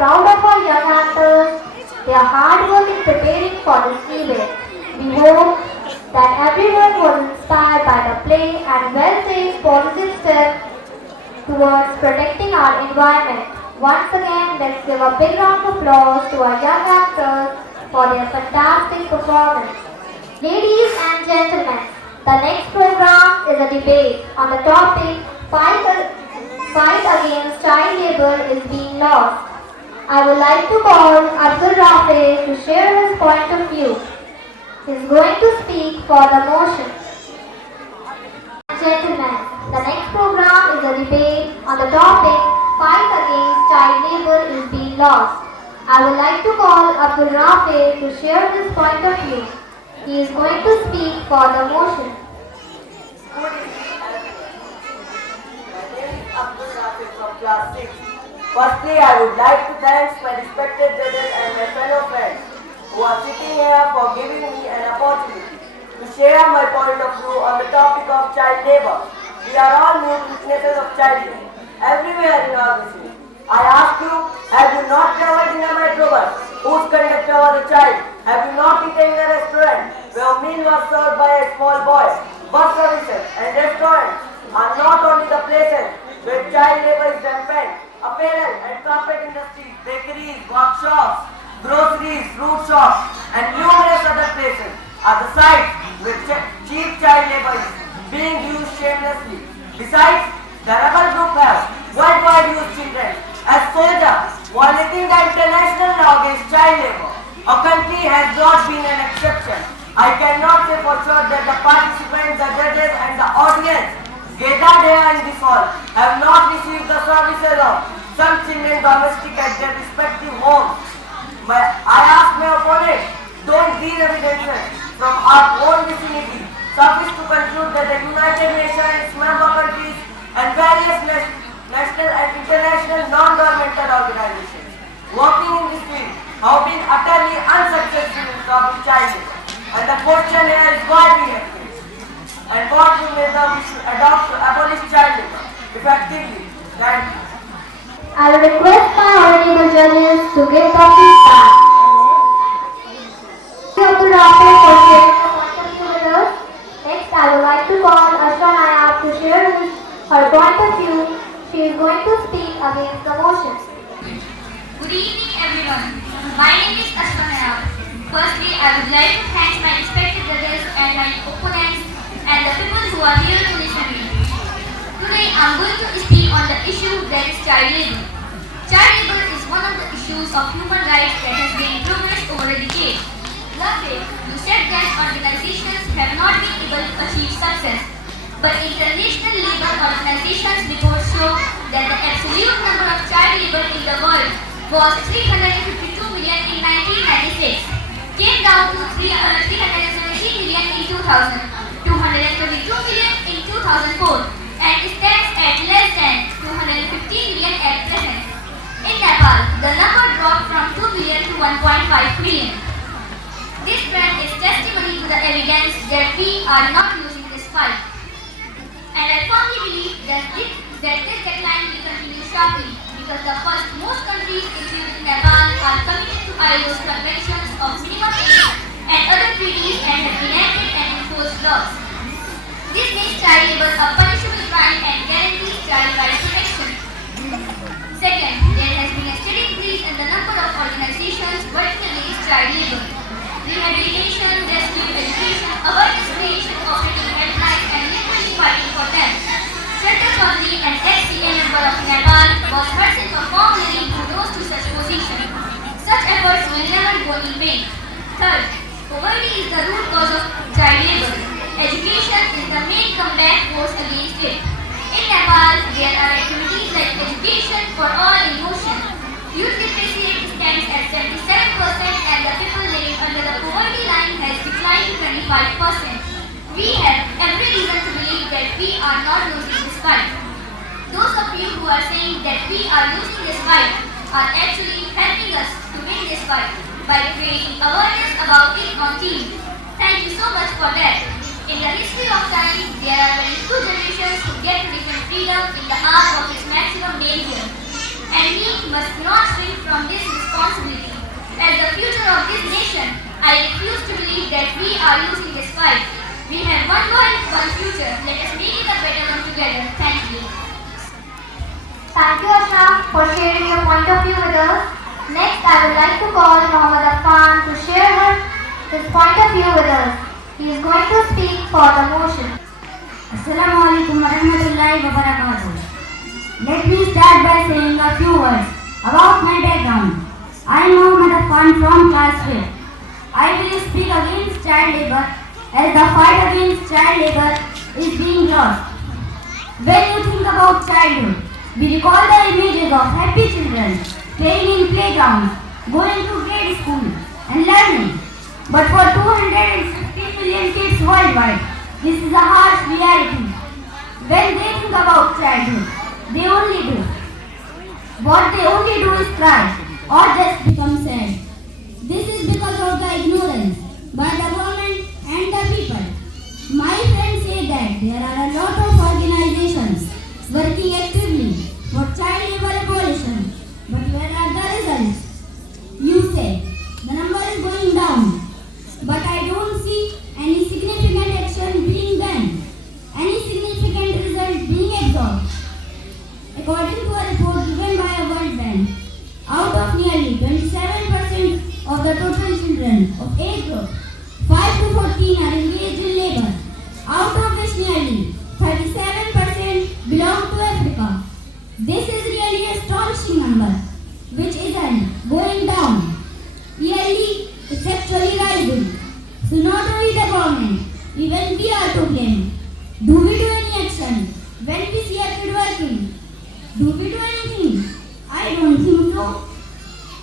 proud of our young actors. Their hard work in preparing for this event. We hope that everyone was inspired by the play and will take positive steps towards protecting our environment. Once again, let's give a big round of applause to our young actors for their fantastic performance. Ladies and gentlemen, the next program is a debate on the topic Fight Against Child Labor is Being Lost. I would like to call Abdul Rauf to share his point of view. He is going to speak for the motion. Gentlemen, the next program is a debate on the topic Fight Against Child Labor is Being Lost. I would like to call Abdul Rauf to share his point of view. He is going to speak for the motion. Good evening. My name is Abdul Rauf from class 6. Firstly, I would like to thank my respected judges and my fellow friends who are sitting here for giving me an opportunity to share my point of view on the topic of child labor. We are all new witnesses of child labor everywhere in our vicinity. I ask you, have you not traveled in a metro bus whose conductor was a child? Have you not eaten in a restaurant where a meal was served by a small boy? Bus services and restaurants are not only the places where child labor is rampant. Apparel and carpet industries, bakeries, workshops, groceries, fruit shops and numerous other places are the sites where cheap child labor is being used shamelessly. Besides, the rebel group has worldwide used children as soldiers, violating the international law against child labor. Our country has not been an exception. I cannot say for sure that the participants, the judges and the audience gathered here in this hall have not received the services of some children domestic at their respective homes. I ask my opponent, don't these evidences from our own vicinity suffice to conclude that the United Nations, member countries and various national and international non-governmental organizations working in this field have been utterly unsuccessful in stopping child labor. And the question here is why we have failed and what measure we should adopt to abolish child labor effectively. Thank you. I will request my honorable judges to give the feedback. Abdul Rauf for sharing her point of view with us. Next, I would like to call Aslam to share her point of view. She is going to speak against the motion. Good evening, everyone. My name is Ashmita. Firstly, I would like to thank my respected judges and my opponents and the people who are here to listen to me. Today, I am going to speak on the issue that is child labor. Child labor is one of the issues of human rights that has been progressed over a decade. Lovely, you said that organizations have not been able to achieve success, but international labor organizations reports show that the absolute number of child labor in the world was 352 million in 1996, came down to 317 million in 2000, 222 million in 2004, and stands at less than 215 million at present. In Nepal, the number dropped from 2 million to 1.5 million. This trend is testimony to the evidence that we are not losing this fight. And I firmly believe that this decline will continue sharply because the first most countries, including Nepal, are committed to ILO's conventions of minimum age and other treaties and have enacted and enforced laws. This makes child labor a punishable crime and guarantees child rights protection. Second, there has been a steady increase in the number of organizations working against child labor. Rehabilitation, rescue, education, awareness creation, operating helplines and literally fighting for them. Center Chaudhary, an ex-CA member of Nepal, was herself a former lady who rose to such position. Such efforts will never go in vain. Third, poverty is the root cause of child labor. Education is the main comeback force against it. In Nepal, there are activities like education for all in motion. Youth literacy rate stands at 77% and the people living under the poverty line has declined to 25%. We have every reason to believe that we are not losing this fight. Those of you who are saying that we are losing this fight are actually helping us to win this fight by creating awareness about it on TV. Thank you so much for that. In the history of time, there are very few generations who get different freedom in the hour of its maximum danger. And we must not shrink from this we are losing this fight. We have one world, one future. Let us make it a better one together. Thank you. Thank you, Aslam, for sharing your point of view with us. Next, I would like to call Muhammadan to share his point of view with us. He is going to speak for the motion. Assalamu alaikum warahmatullahi wabarakatuh. Let me start by saying a few words about my background. I am Muhammadan from class 5. I will speak against child labor as the fight against child labor is being lost. When you think about childhood, we recall the images of happy children playing in playgrounds, going to grade school and learning. But for 250 million kids worldwide, this is a harsh reality. When they think about childhood, they only do. What they only do is cry or just become sad. This is because of the ignorance by the government and the people. My friends say that there are a lot of organizations working actively for child labor abolition. But where are the results? You say the number is going down. But I don't see any significant action being done, any significant result being absorbed. According to a report given by a World Bank, out of nearly 27% of the total children of age group 5 to 14 are engaged in labor, out of which nearly 37% belong to Africa. This is really a astonishing number, which isn't going down. Yearly, it's actually rising. So not only the government, even we are to blame. Do we do any action when we see a kid working? Do we do anything? I don't think so.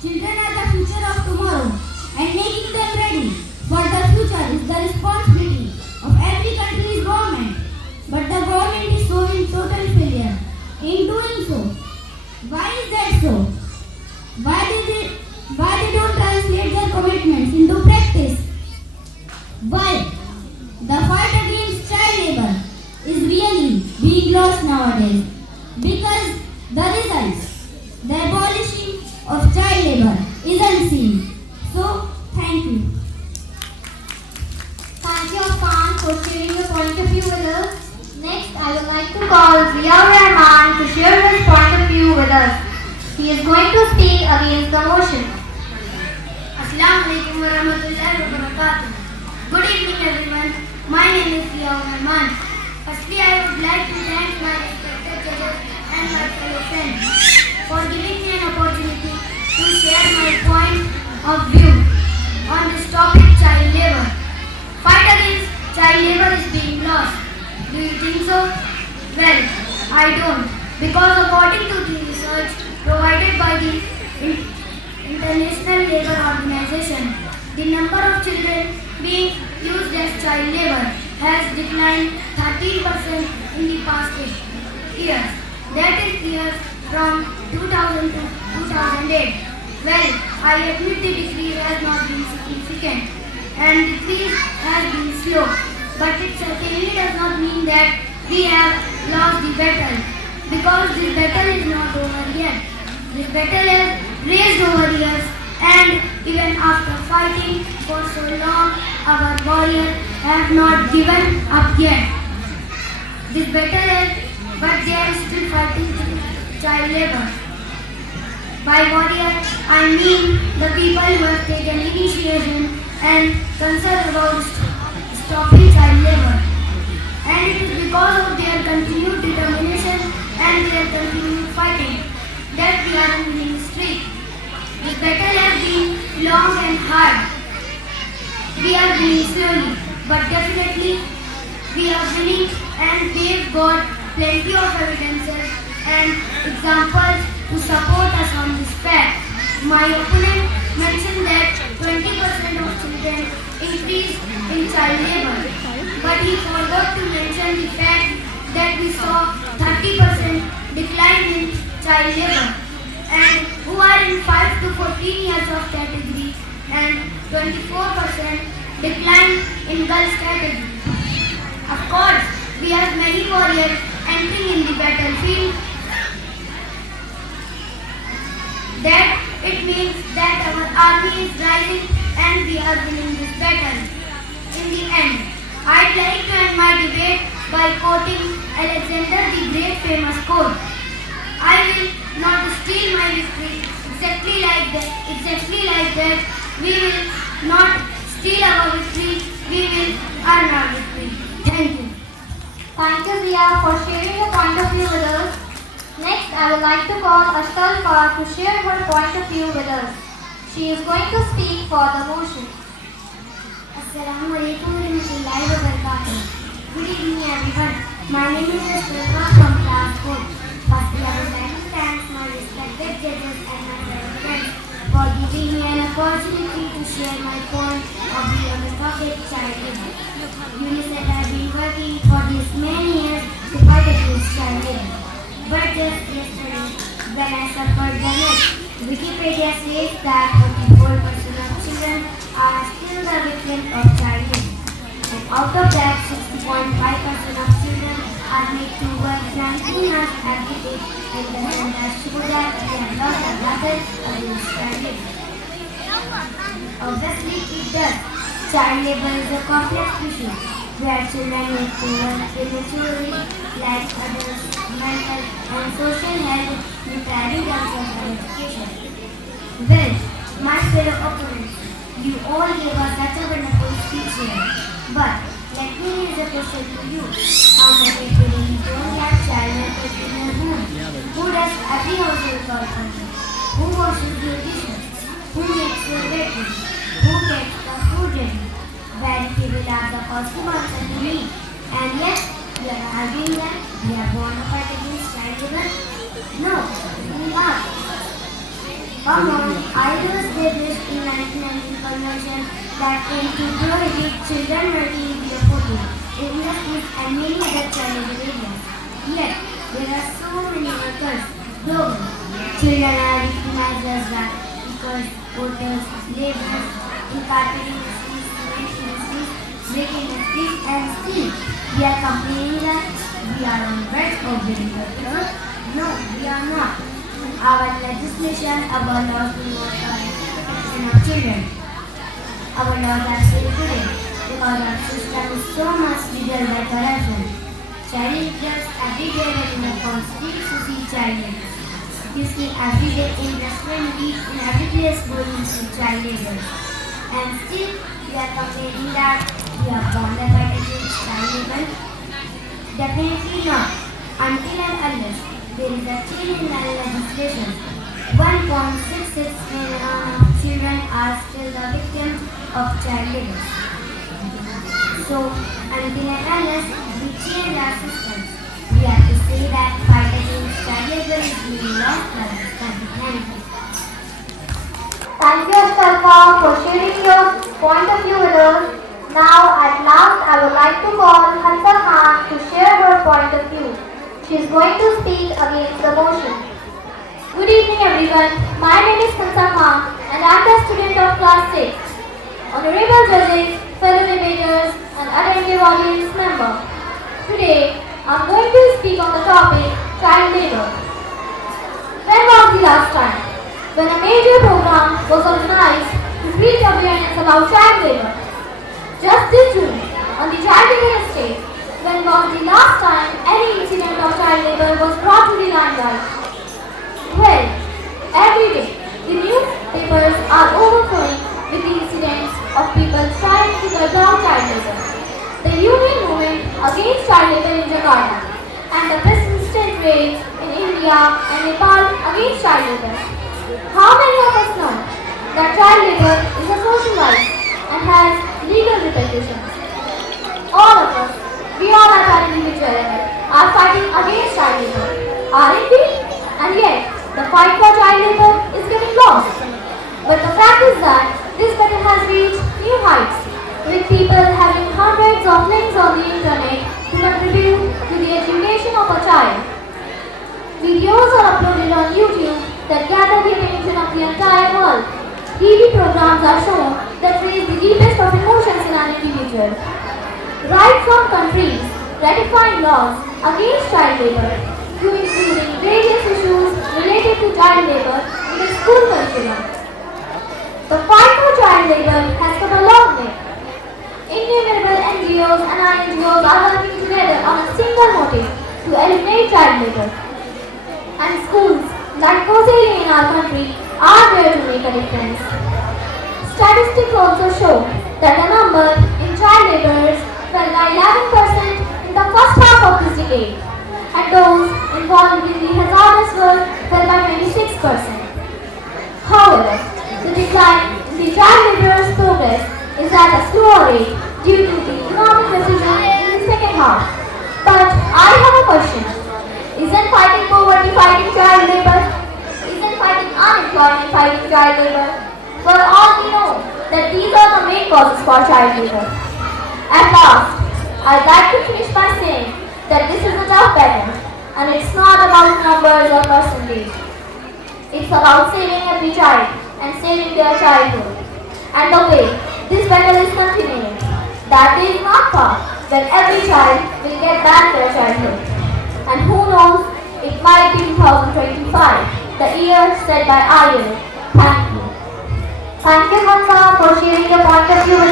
Children are the future of tomorrow, and making them ready for the future is the responsibility of every country's government. But the government is showing total failure in doing so. Why is that so? Why they don't translate their commitments into practice? Why? The fight against child labor is really being lost nowadays because the results, the abolishing of child labor isn't seen. So, thank you. Thank you, Afan, for sharing your point of view with us. Next, I would like to call Rahman to share his point of view with us. He is going to speak against the motion. Assalamu alaikum warahmatullahi wabarakatuh. Good evening everyone. My name is Rahman. Firstly, I would like to thank my respected judges and my fellow friends for giving me an opportunity to share my point of view on this topic, child labor. Fight against child labor is being lost. Do you think so? Well, I don't. Because according to the research provided by the International Labour Organization, the number of children being used as child labor has declined 13% in the past 8 years. That is years from 2000 to 2008. Well, I admit the decrease has not been significant and decrease has been slow, but it certainly does not mean that we have lost the battle, because this battle is not over yet. This battle has raged over years, and even after fighting for so long, our warriors have not given up yet. This battle is, but they are still fighting child labor. By warriors, I mean the people who have taken initiation and concern about stopping child labor. And it is because of their continued determination and their continued fighting that we are in winning streak. This battle has been long and hard. We are winning slowly, but definitely we are winning, and we've got plenty of evidences and examples to support us on this fact. My opponent mentioned that 20% of children increased in child labor, but he forgot to mention the fact that we saw 30% decline in child labor, and who are in 5 to 14 years of category, and 24% decline in girls category. Of course, we have many warriors entering in the battlefield. That it means that our army is rising and we are winning this battle. In by quoting Alexander the Great famous quote. I will not steal my victory. Exactly like that. We will not steal our victory. We will earn our victory. Thank you. Thank you, Zia, for sharing your point of view with us. Next, I would like to call Ashmita Thapa to share her point of view with us. She is going to speak for the motion. Assalamu alaikum warahmatullahi wabarakatuh. Good evening everyone. My name is Ashmita from class 4. Firstly, I would like to thank my respected judges and my fellow friends for giving me an opportunity to share my point of view on the topic child labor. UNICEF has been working for these many years to fight against child labor. But just yesterday, when I suffered the net, Wikipedia says that 44% of children are still the victims of child labor. And out of that, 60.5% of children are made to work 19 hours every day, and the numbers show that we have lost a battle against child labor. Obviously, it does. Child labor is a complex issue where children need to work prematurely, like adults, mental and social health, preparing themselves for education. Well, my fellow opponents, you all gave us such a wonderful speech here. But let me raise a question to you. How many parents don't have child labor in their home? Who does every household work for you? Who washes your dishes? Who makes your bedroom? Who gets the food ready? Very people are the first to answer to me. And yet, we are arguing that we are born to fight against child labor? No, we are. Come on, I was established in 1919 convention that aim to prohibit children working in their food, industries and many other child labor areas. Yet, there are so many workers globally. Children are recognized as workers, porters, laborers, in carpentry industries, cement industries, brick industries and steel. We are complaining that we are on the verge of being workers. No, we are not. Our legislation, our laws do not protect the protection of children. Our laws are still today because our system is so much riddled by corruption. Child labor every day when we on streets to see child labor. You see every day in restaurant eat in every place where you see child labor. And still we are complaining that we are bound by fight against child labor. Definitely not. Until and unless there is a change in the legislation. 1.66 million children are still the victims of child labor. So, until and unless we change our systems, we have to say that fight against child labor is being lost by this country. Thank you. Thank you, Ashmita, for sharing your point of view with us. Now, at last, I would like to call Hansa Khan to share her point of view. She is going to speak against the motion. Good evening everyone. My name is Hansa Khan and I am the student of class 6. Honorable judges, fellow debaters and attentive audience member. Today I am going to speak on the topic child labor. When was the last time when a major program was organized to create awareness about child labor? Just this June, on the child labor estate, when was the last time any incident of child labor was brought to the limelight? Well, every day, the newspapers are overflowing with the incidents of people trying to cut down child labor. The union movement against child labor in Jakarta and the persistent raids in India and Nepal against child labor. How many of us know that child labor is a social right and has legal repercussions? All of us, we all at our individual level, are fighting against child labor, aren't we? And yet, the fight for child labor is getting lost. But the fact is that this battle has reached new heights, with people having hundreds of links on the internet to contribute to the education of a child. Videos are uploaded on YouTube that gather the attention of the entire world. TV programs are shown that raise the deepest of emotions in an individual. Right from countries ratifying laws against child labor to including various issues related to child labor in the school curriculum. The fight for child labor has come a long way. Innumerable NGOs and INGOs are working together on a eliminate child labor. And schools like those in our country are there to make a difference. Statistics also show that the number in child laborers fell by 11% in the first half of this decade, and those involved in the hazardous work fell by 26%. However, the decline in the child laborers' progress is at a slower rate due to the economic recession in the second half. But I have a question. Isn't fighting poverty fighting child labor? Isn't fighting unemployment fighting child labor? For all we know that these are the main causes for child labor. At last, I'd like to finish by saying that this is a tough battle, and it's not about numbers or percentage. It's about saving every child and saving their childhood. And the way this battle is continuing, that day is not far when every child will get back their childhood. And who knows, it might be 2025, the year set by ILO. Thank you. Thank you, Hamza, for sharing your point of view